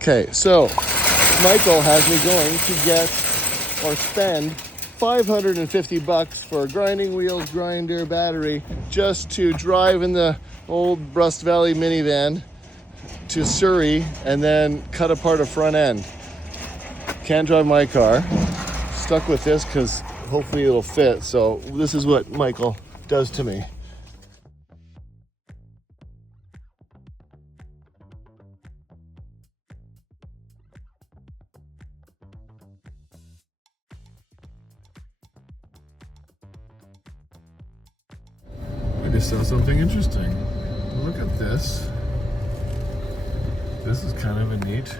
Okay, so Michael has me going to get or spend $550 for a grinding wheels, grinder, battery, just to drive in the old Rust Valley minivan to Surrey and then cut apart a front end. Can't drive my car. Stuck with this because hopefully it'll fit. So this is what Michael does to me. I just saw something interesting. Look at this. This is kind of a neat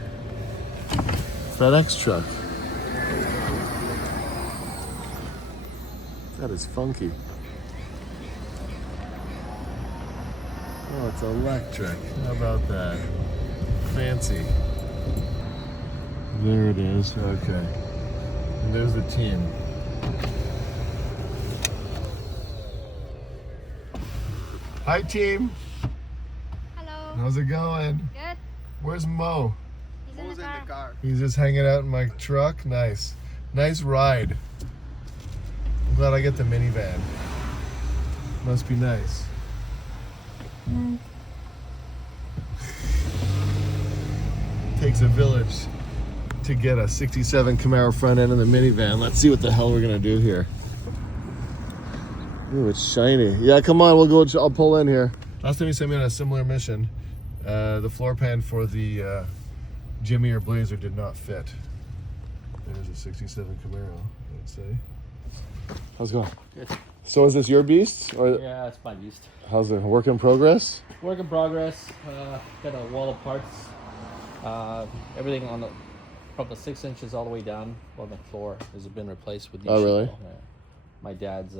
FedEx truck. That is funky. Oh, it's electric. How about that? Fancy. There it is. Okay. And there's the team. Hi, team. Hello. How's it going? Good. Where's Mo? He's in the car. He's just hanging out in my truck. Nice. Nice ride. I'm glad I get the minivan. Must be nice. Takes a village to get a 67 Camaro front end in the minivan. Let's see what the hell we're gonna do here. Ooh, it's shiny. Yeah, come on, we'll go. I'll pull in here. Last time you sent me on a similar mission, the floor pan for the Jimmy or Blazer did not fit. There's a 67 Camaro, I'd say. How's it going? Good. So is this your beast? Or Yeah, it's my beast. how's it? Work in progress? Work in progress. Got a wall of parts. Everything on the from the 6 inches all the way down on the floor has been replaced with new Oh, really? sheet metal. Yeah. My dad's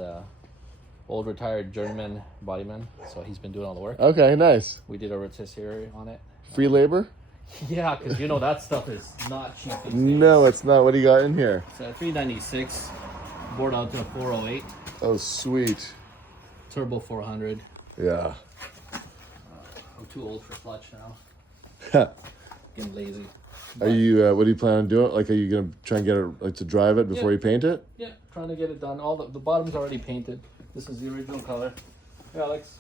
old retired journeyman bodyman, so he's been doing all the work. Okay, nice. We did a rotisserie on it. Free labor? Yeah, because you know that stuff is not cheap these days. No, it's not. What do you got in here? It's a 396, bored out to a 408, Oh, sweet. turbo 400. Yeah. I'm too old for clutch now. Getting lazy. Are you? What do you plan on doing? Like, are you gonna try and get it like to drive it before Yeah. you paint it? Yeah, trying to get it done. All the bottom's already painted. This is the original color. Hey, Alex.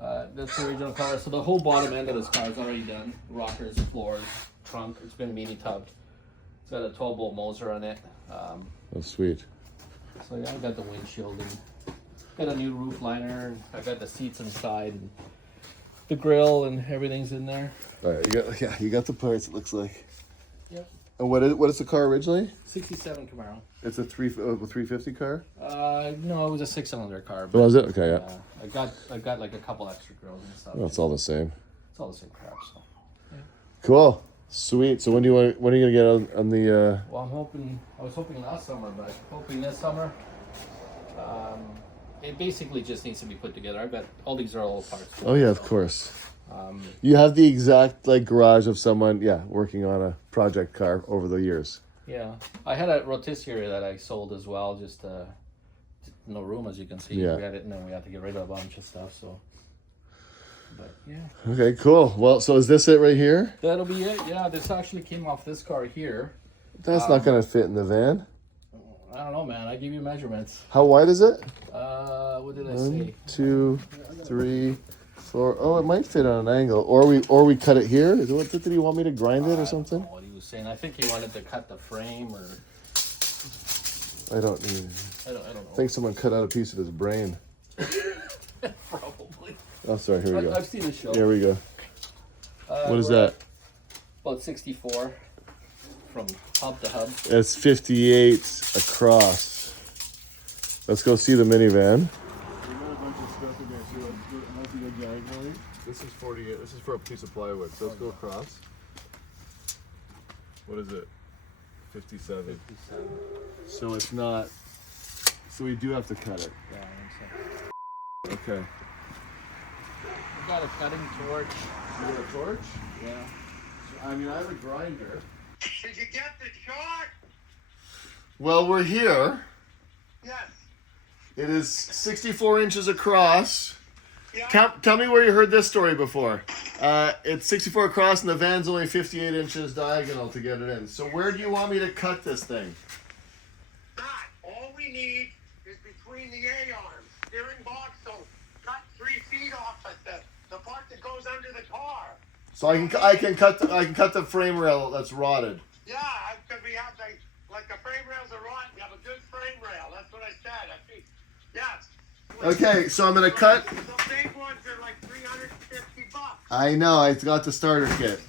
That's the original color. So the whole bottom end of this car is already done. Rockers, floors, trunk. It's been mini tubbed. It's got a 12-bolt Moser on it. Oh, sweet. So yeah, I got the windshield and got a new roof liner. And I got the seats inside and the grill and everything's in there. All right, you got the parts. It looks like. Yep. And what is the car originally? 67 Camaro. It's a 350 car. No, it was a 6-cylinder car. Oh, is it? Okay, yeah. I got like a couple extra grills and stuff. Well, it's all the same. It's all the same crap. So. Cool. Sweet. So when are you gonna get on the? Well, I was hoping last summer, but I'm hoping this summer. It basically just needs to be put together. I've got all these are all parts. Oh yeah, of course. You have the exact like garage of someone, working on a project car over the years. Yeah, I had a rotisserie that I sold as well. Just no room, as you can see. Yeah. We had it, and then we had to get rid of a bunch of stuff. So, but yeah, Okay, cool. Well, so is this it right here? that'll be it. Yeah, this actually came off this car here. That's not gonna fit in the van. I don't know, man. I give you measurements. How wide is it? What did I 1, say? 2, 3, 4. Oh, it might fit on an angle. Or we cut it here. Is it what did he want me to grind it or something? I don't know what he was saying. I think he wanted to cut the frame, or I don't know. I don't know. I think someone cut out a piece of his brain. Probably. Oh, sorry. Here we go. I've seen the show. Here we go. What is we're that? About 64 from hub to hub. It's 58 across. Let's go see the minivan. This is 48. This is for a piece of plywood. So let's go across. What is it? 57. 57. So it's not. So we do have to cut it. Yeah, I think so. Okay. I've got a cutting torch. You got a torch? Yeah. I mean, I have a grinder. Did you get the chart? Well, we're here. Yes. It is 64 inches across Yeah. Tell me where you heard this story before. It's 64 across and the van's only 58 inches diagonal to get it in. So where do you want me to cut this thing? Not. All we need is between the A-arms, steering box, so cut 3 feet off at the part that goes under the car. So I can cut the frame rail that's rotted. Yeah, because we have like the frame rails are rotten. You have a good frame rail. That's what I said. I think. Yes. Okay, so I'm gonna cut. The big ones are like $350. I know, I got the starter kit.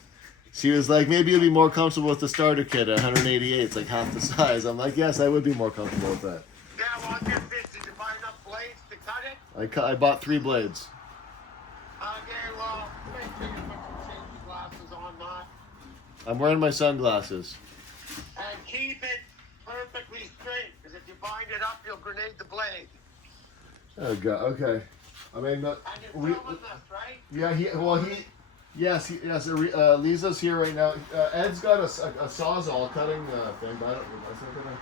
She was like, maybe you'll be more comfortable with the starter kit at 188. It's like half the size. I'm like, yes, I would be more comfortable with that. Yeah, well, just this. Did you buy enough blades to cut it? I bought 3 blades. Okay, well, make sure you put your safety glasses on, not. I'm wearing my sunglasses. And keep it perfectly straight, because if you bind it up, you'll grenade the blade. Oh god. Okay. I mean, And you're filming this, right? yeah. Yes. Lisa's here right now. Ed's got a sawzall cutting thing, but I don't. That's not gonna.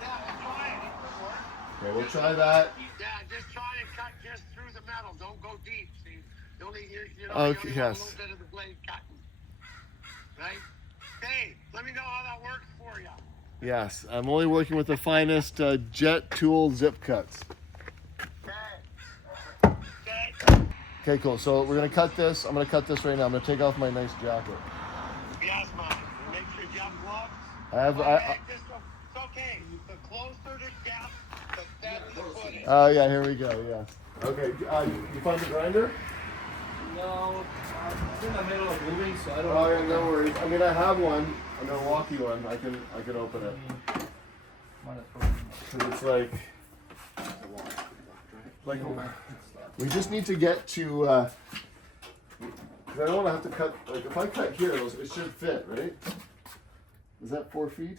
Yeah, we'll try it. It could work. Okay, we'll try that. Yeah, just try and cut just through the metal. Don't go deep. See, you only you know, Okay, you only want yes. a little bit of the blade cutting. Right? Hey, let me know how that works for you. Yes, I'm only working with the finest jet tool zip cuts. Okay. Okay. Okay, cool. So we're gonna cut this. I'm gonna cut this right now. I'm gonna take off my nice jacket. Yes, man. Make sure you have gloves. It's okay. The closer to death, the better the footage. Oh yeah, here we go. Yeah. Okay. You find the grinder? No, I'm in the middle of moving, so I don't Oh know. yeah, no worries. I mean, I have one, a Milwaukee one. I can open it. Might as well. 'Cause it's like we just need to get to. 'Cause I don't want to have to cut. Like if I cut here, it should fit, right? Is that 4 feet?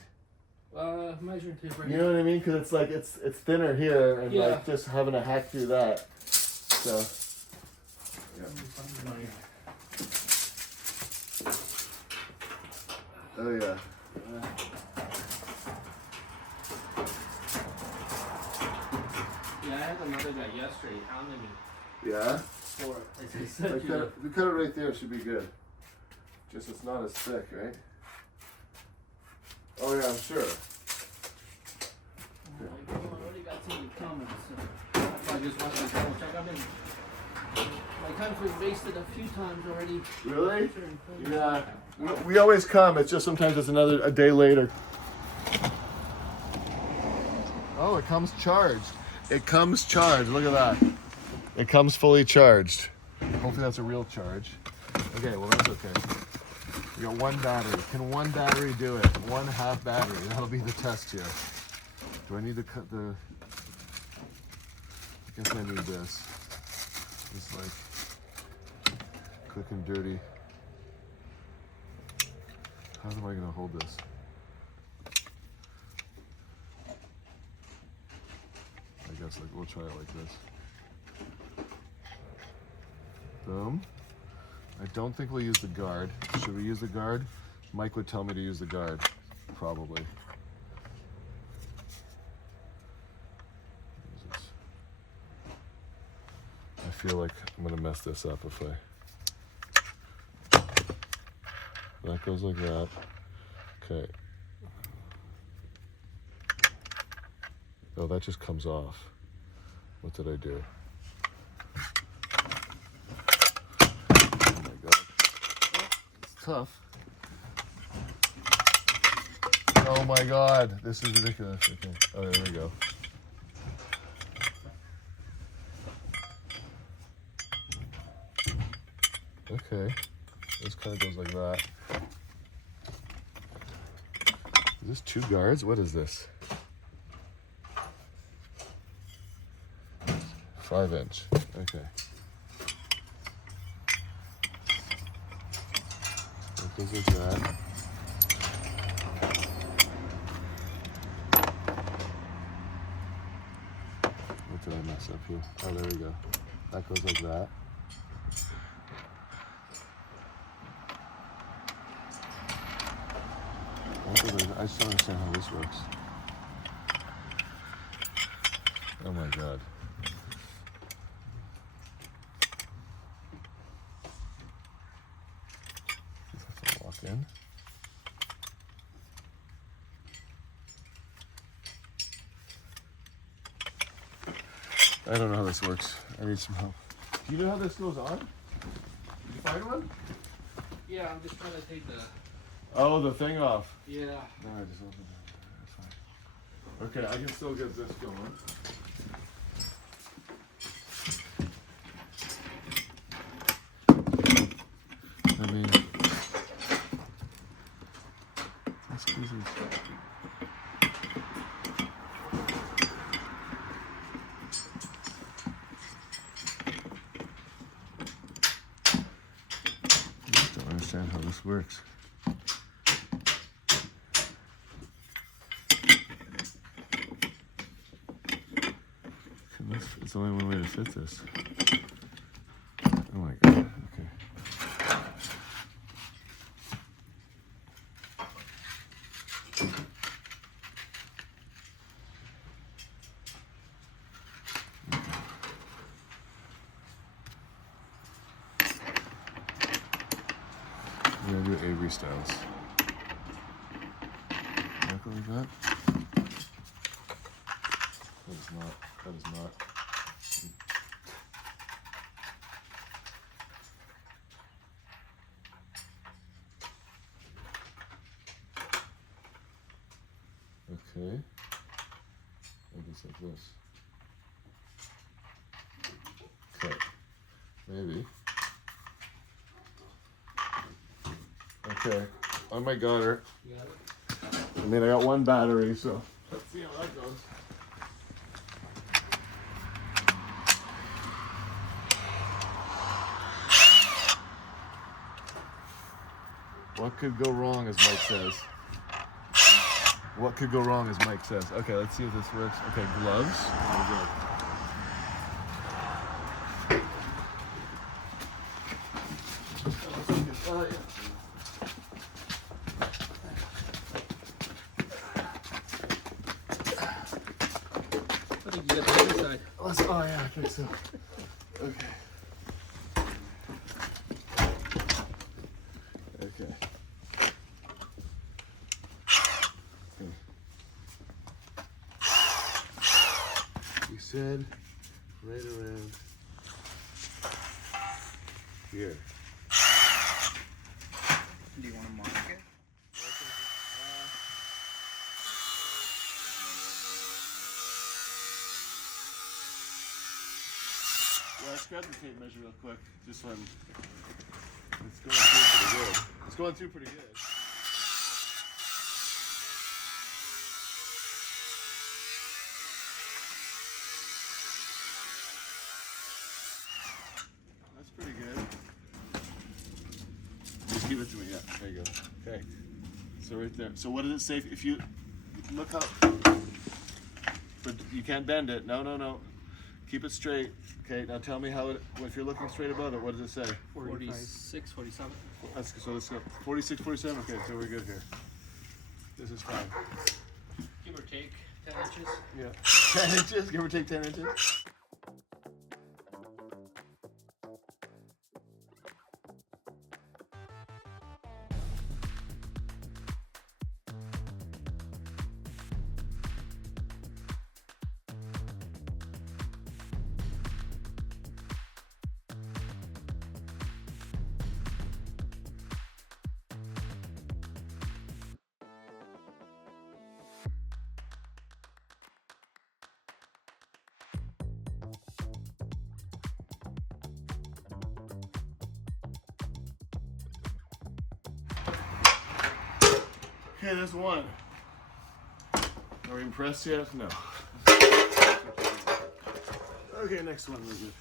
Measuring tape right You know what I mean? Because it's like it's thinner here, and Yeah. like just having to hack through that. So. Oh yeah. Yeah, I had another guy yesterday. He hounded me Yeah. for it. I said, If we cut it right there, it should be good. Just it's not as thick, right? Oh yeah, I'm sure. I already got some comments. So I just wanted to double check. I've been. My time's been wasted a few times already. Really? Yeah. We always come. It's just sometimes it's a day later. Oh, it comes charged. It comes charged. Look at that. It comes fully charged. Hopefully that's a real charge. Okay, well that's okay. We got 1 battery. Can 1 battery do it? 1 half battery. That'll be the test here. Do I need to cut the? I guess I need this. It's like quick and dirty. How am I gonna hold this? I guess like we'll try it like this. Boom. I don't think we'll use the guard. Should we use the guard? Mike would tell me to use the guard, probably. I feel like I'm gonna mess this up if I. That goes like that. Okay. Oh, that just comes off. What did I do? Oh my god. It's tough. Oh my god. This is ridiculous. Okay. Oh, there we go. Okay. This kind of goes like that. Is this 2 guards? What is this? 5 inch. Okay. It goes like that. What did I mess up here? Oh, there we go. That goes like that. I just don't understand how this works. Oh my god. I don't know how this works. I need some help. Do you know how this goes on? Did you find one? Yeah, I'm just trying to take the... Oh, the thing off. Yeah. No, I just opened it. That's fine. Okay, I can still get this going. I mean, that's easy. I just don't understand how this works. It's only one way to fit this. Oh my god, okay. I'm gonna do Avery styles. Like that? That is not. That is not. Okay. I guess like this. Okay. Maybe. Okay. Oh my god, her. You got it? I mean, I got one battery, so let's see how that goes. What could go wrong, as Mike says? What could go wrong, as Mike says? Okay, let's see if this works. Okay, gloves. There we go. Oh, yeah. I think you got the other side. Oh yeah, I think so. Okay. Okay. You said right around here. Do you want to mark it? Well, let's grab the tape measure real quick. Just one. It's going through pretty good. It's going through pretty good. That's pretty good. Just give it to me. Yeah, there you go. Okay. So right there. So what does it say? If you look up, but you can't bend it. No, no, no. Keep it straight. Okay, now tell me how it, if you're looking straight above it, what does it say? 46, 47. So let's go. 46, 47? Okay, so we're good here. This is fine. Give or take 10 inches. Yeah. 10 inches? Give or take 10 inches? Okay, there's one. Are we impressed yet? No. Okay, next one. We're good.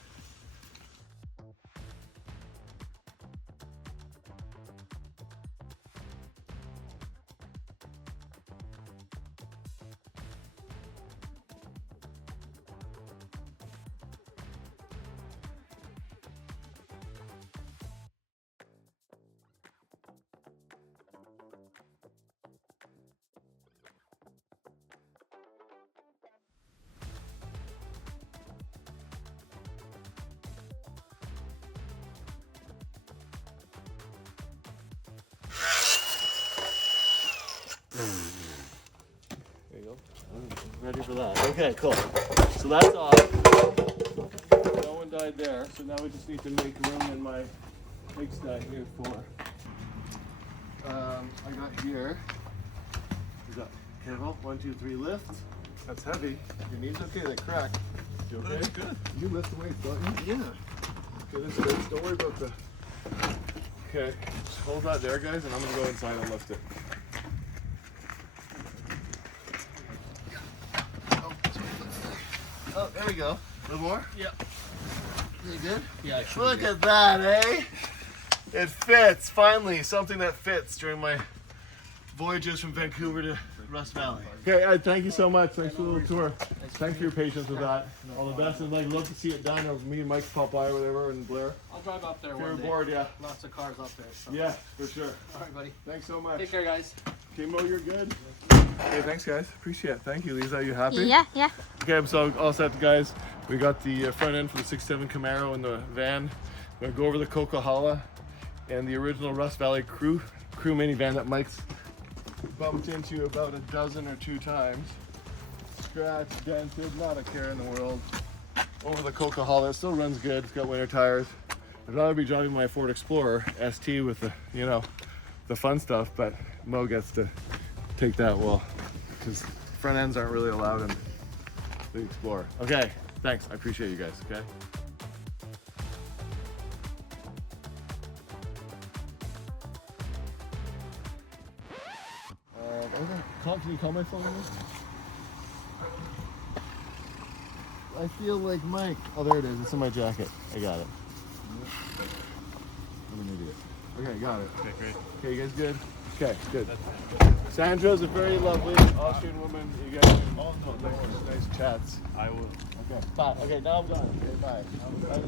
There you go. I'm ready for that. Okay, cool. So that's off. inside there. So now we just need to make room in my pigsty here for. I got here. We got careful. 1, 2, 3 lift. That's heavy. Your knees okay? They crack. You okay? That's good. You lift the weights, don't you? Yeah. Okay, that's good. Don't worry about the. Okay, just hold that there, guys, and I'm gonna go inside and lift it. Oh, there we go. A little more? Yep. You good? Yeah. Look at that, eh? It fits. Finally, something that fits during my voyages from Vancouver to Rust Valley. Okay, thank you so much. Thanks for the little tour. Thanks for your patience with that. All the best, and love to see it done. Or me and Mike pop by or whatever, and Blair. I'll drive up there If you're one day. aboard, yeah. Lots of cars up there. So. Yeah, for sure. All right, buddy. Thanks so much. Take care, guys. Okay, Mo, you're good. Hey, thanks, guys. Appreciate it. Thank you, Lisa. Are you happy? Yeah, yeah. Okay, I'm so all set, guys. We got the front end for the 6.7 Camaro in the van. We're gonna go over the Coca-Cola and the original Rust Valley crew minivan that Mike's bumped into about 1 or 2 times. Scratched, dented, not a care in the world. Over the Coca-Cola, it still runs good. It's got winter tires. I'd rather be driving my Ford Explorer ST with the, you know, the fun stuff, but Mo gets to take that well, because front ends aren't really allowed in the Explorer. Okay, thanks. I appreciate you guys, okay? Can you call my phone? I feel like Mike. Oh, there it is. It's in my jacket. I got it. I'm an idiot. Okay, got it. Okay, great. Okay, you guys good? Okay, good. Sandra's a very lovely Austrian woman. You guys, oh no, nice chats. I will. Okay, bye. Okay, now I'm done. Okay, bye.